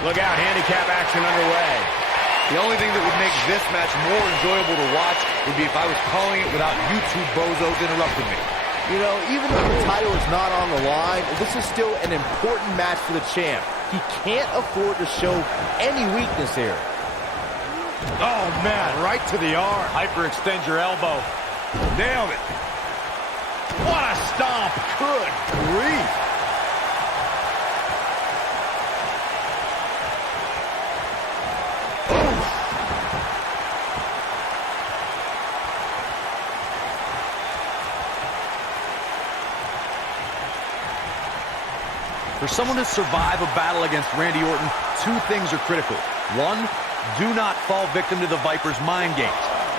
Look out, handicap action underway. The only thing that would make this match more enjoyable to watch would be if I was calling it without you two bozos interrupting me. You know, even though the title is not on the line, this is still an important match for the champ. He can't afford to show any weakness here. Oh, man, right to the arm. Hyperextend your elbow. Nailed it. What a stomp. Good grief. For someone to survive a battle against Randy Orton, two things are critical. One, do not fall victim to the Viper's mind games.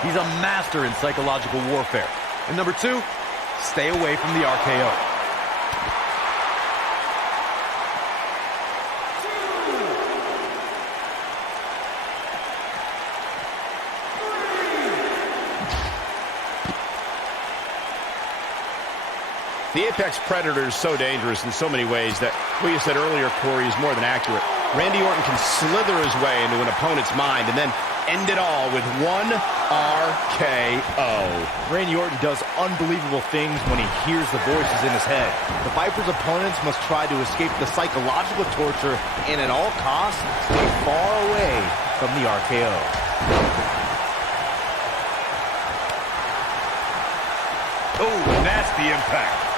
He's a master in psychological warfare. And number two, stay away from the RKO. The Apex Predator is so dangerous in so many ways that what you said earlier, Corey, is more than accurate. Randy Orton can slither his way into an opponent's mind and then end it all with one RKO. Randy Orton does unbelievable things when he hears the voices in his head. The Viper's opponents must try to escape the psychological torture and at all costs stay far away from the RKO. Oh, nasty impact.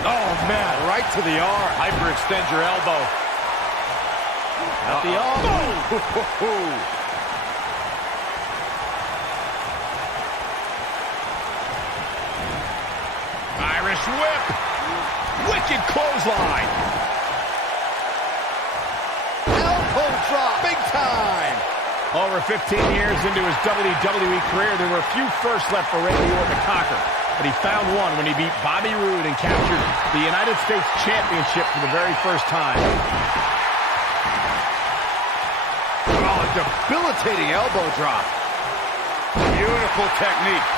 Oh, man, right to the arm. Hyperextend your elbow. At the arm. Oh. Irish whip. Wicked clothesline. Elbow drop. Big time. Over 15 years into his WWE career, there were a few firsts left for Randy Orton to conquer. But he found one when he beat Bobby Roode and captured the United States Championship for the very first time. Oh, a debilitating elbow drop. Beautiful technique.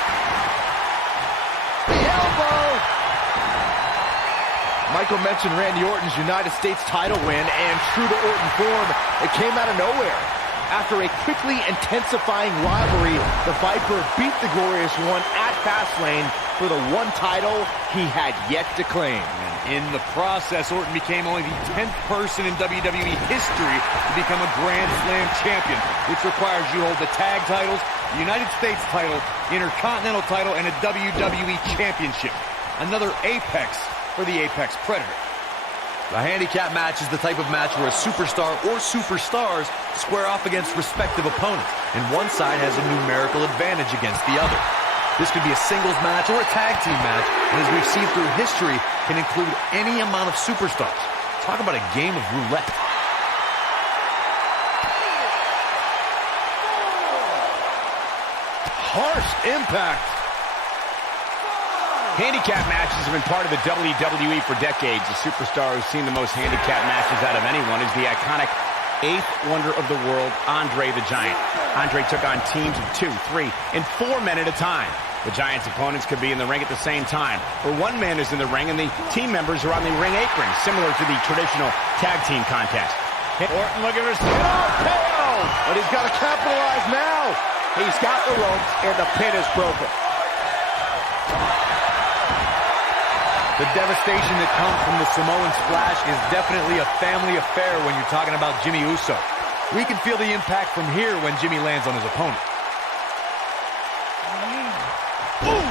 The elbow. Michael mentioned Randy Orton's United States title win, and true to Orton form, it came out of nowhere. After a quickly intensifying rivalry, the Viper beat the Glorious One at Fastlane for the one title he had yet to claim. And in the process, Orton became only the 10th person in WWE history to become a Grand Slam champion, which requires you hold the tag titles, the United States title, Intercontinental title, and a WWE championship. Another apex for the Apex Predator. A handicap match is the type of match where a superstar or superstars square off against respective opponents, and one side has a numerical advantage against the other. This could be a singles match or a tag team match, and as we've seen through history, can include any amount of superstars. Talk about a game of roulette. Harsh impact. Handicap matches have been part of the WWE for decades. The superstar who's seen the most handicap matches out of anyone is the iconic eighth wonder of the world, Andre the Giant. Andre took on teams of 2, 3, and 4 men at a time. The Giant's opponents could be in the ring at the same time, or one man is in the ring and the team members are on the ring apron, similar to the traditional tag team contest. Orton looking for KO, But he's got to capitalize now. He's got the ropes, and the pin is broken. The devastation that comes from the Samoan splash is definitely a family affair when you're talking about Jimmy Uso. We can feel the impact from here when Jimmy lands on his opponent. Boom!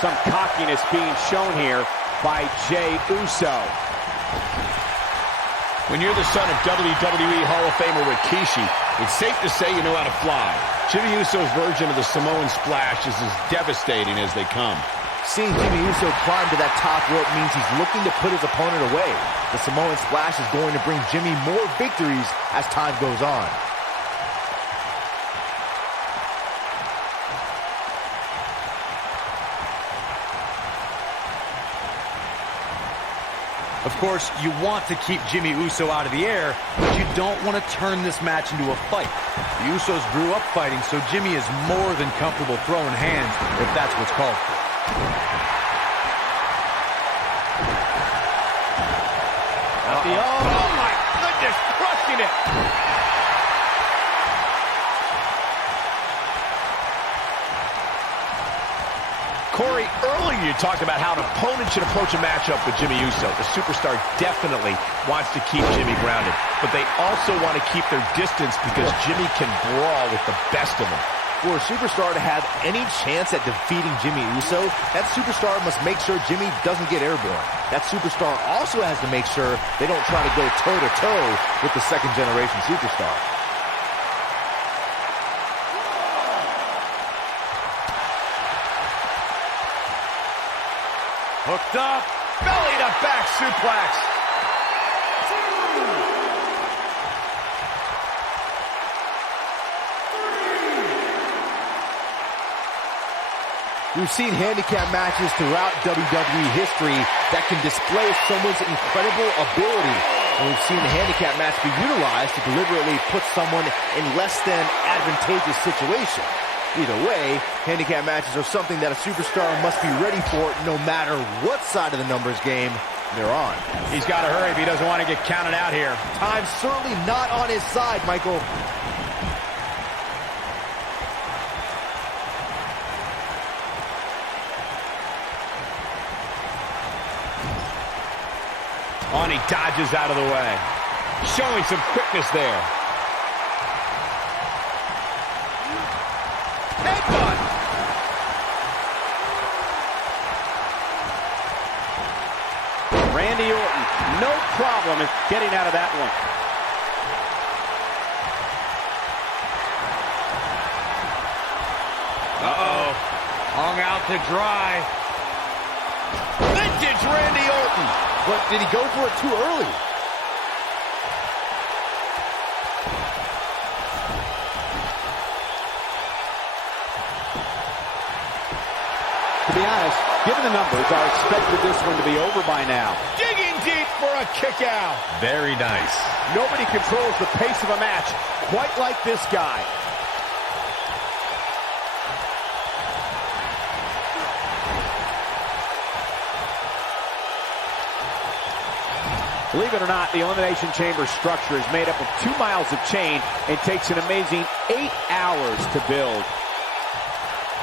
Some cockiness being shown here by Jey Uso. When you're the son of WWE Hall of Famer Rikishi, it's safe to say you know how to fly. Jimmy Uso's version of the Samoan splash is as devastating as they come. Seeing Jimmy Uso climb to that top rope means he's looking to put his opponent away. The Samoan splash is going to bring Jimmy more victories as time goes on. Of course, you want to keep Jimmy Uso out of the air, but you don't want to turn this match into a fight. The Usos grew up fighting, so Jimmy is more than comfortable throwing hands if that's what's called for. Oh my goodness, crushing it. Corey, earlier you talked about how an opponent should approach a matchup with Jimmy Uso. The superstar definitely wants to keep Jimmy grounded, but they also want to keep their distance because Jimmy can brawl with the best of them. For a superstar to have any chance at defeating Jimmy Uso, that superstar must make sure Jimmy doesn't get airborne. That superstar also has to make sure they don't try to go toe-to-toe with the second-generation superstar. Hooked up, belly to back suplex. We've seen handicap matches throughout WWE history that can display someone's incredible ability. And we've seen the handicap match be utilized to deliberately put someone in less than advantageous situation. Either way, handicap matches are something that a superstar must be ready for no matter what side of the numbers game they're on. He's got to hurry if he doesn't want to get counted out here. Time's certainly not on his side, Michael. On, he dodges out of the way. Showing some quickness there. Headbutt! Randy Orton, no problem in getting out of that one. Uh-oh. Hung out to dry. Vintage Randy Orton. But did he go for it too early? To be honest, given the numbers, I expected this one to be over by now. Digging deep for a kick out. Very nice. Nobody controls the pace of a match quite like this guy. Believe it or not, the Elimination Chamber structure is made up of 2 miles of chain and takes an amazing 8 hours to build.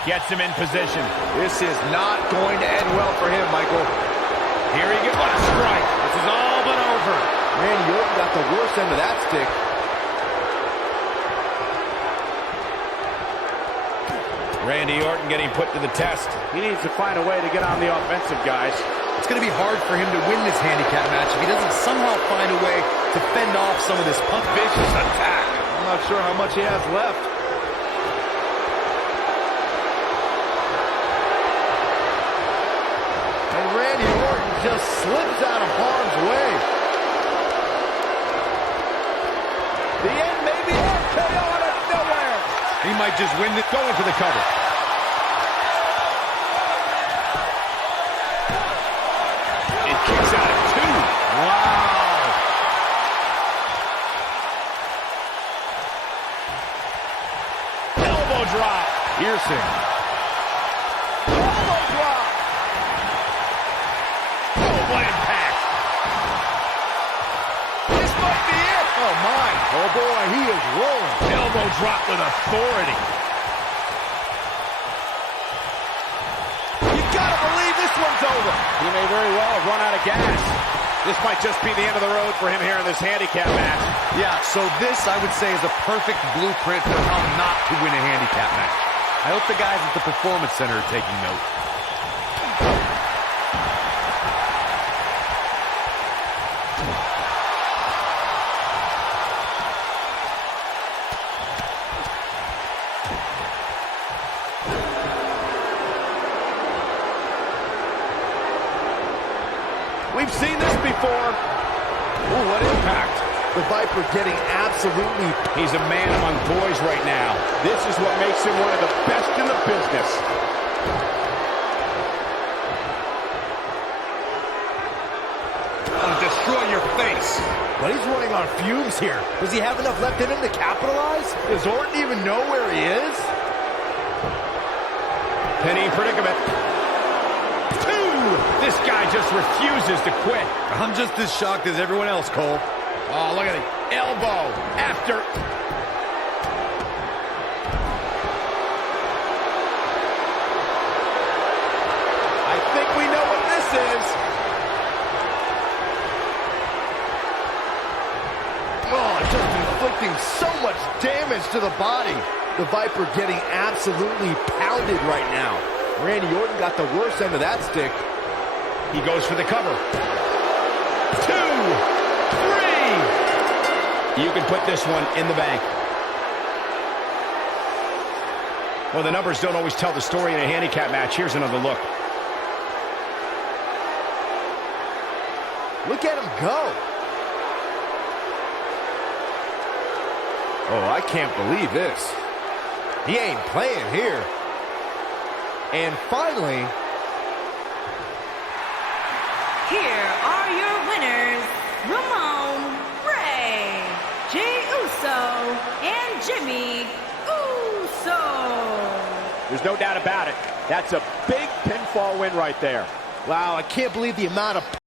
Gets him in position. This is not going to end well for him, Michael. Here he goes. What a strike. This is all but over. Randy Orton got the worst end of that stick. Randy Orton getting put to the test. He needs to find a way to get on the offensive, guys. It's going to be hard for him to win this handicap match if he doesn't somehow find a way to fend off some of this vicious attack. I'm not sure how much he has left. And Randy Orton just slips out of harm's way. The end may be RKO out of nowhere. He might just win this. Going for the cover. It kicks out at 2. Wow. Elbow drop. Piercing. Elbow drop. Oh, what impact. This might be it. Oh, my. Oh, boy, he is rolling. Elbow drop with authority. You gotta believe this one's over. He may very well have run out of gas. This might just be the end of the road for him here in this handicap match. Yeah, so this, I would say, is a perfect blueprint for how not to win a handicap match. I hope the guys at the Performance Center are taking note. We've seen this before. Ooh, what impact. The Viper getting absolutely... He's a man among boys right now. This is what makes him one of the best in the business. destroy your face. But he's running on fumes here. Does he have enough left in him to capitalize? Does Orton even know where he is? Penny predicament. 2! This guy just refuses to quit. I'm just as shocked as everyone else, Cole. Oh, look at the elbow after. I think we know what this is. Oh, just inflicting so much damage to the body. The Viper getting absolutely pounded right now. Randy Orton got the worst end of that stick. He goes for the cover. 2, 3. You can put this one in the bank. Well, the numbers don't always tell the story in a handicap match. Here's another look. Look at him go. Oh, I can't believe this. He ain't playing here. And finally, here are your winners, Ramon Ray, Jey Uso, and Jimmy Uso. There's no doubt about it. That's a big pinfall win right there. wow, I can't believe the amount of